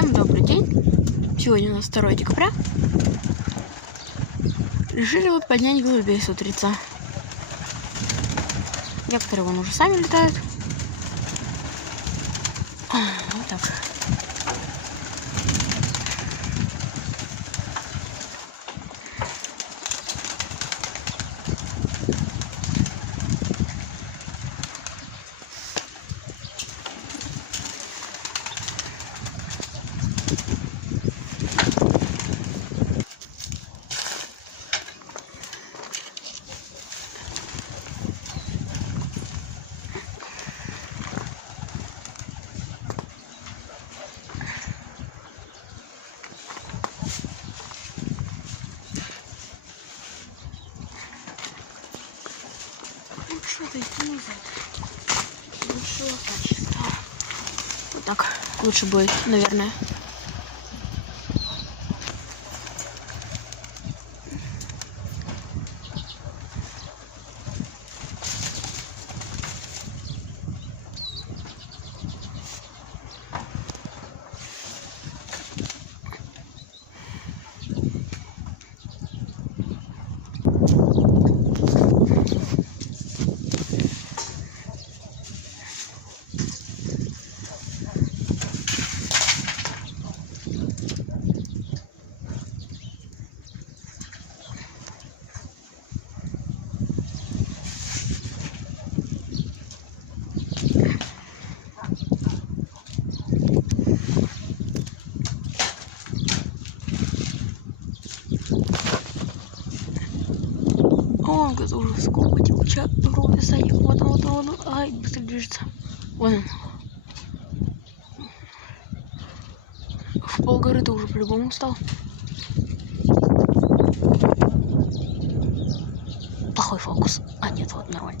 Всем добрый день. Сегодня у нас 2 декабря. Решили вот поднять голубей с утреца. Некоторые вон уже сами летают. Вот так. Отойти назад. Лучшего качества. Вот так лучше будет, наверное. О, он уже высоко потекчат, вроде садик. Вот он. Ай, быстро движется. Вон он. В полгоры ты уже по-любому встал. Плохой фокус. А нет, вот нормально.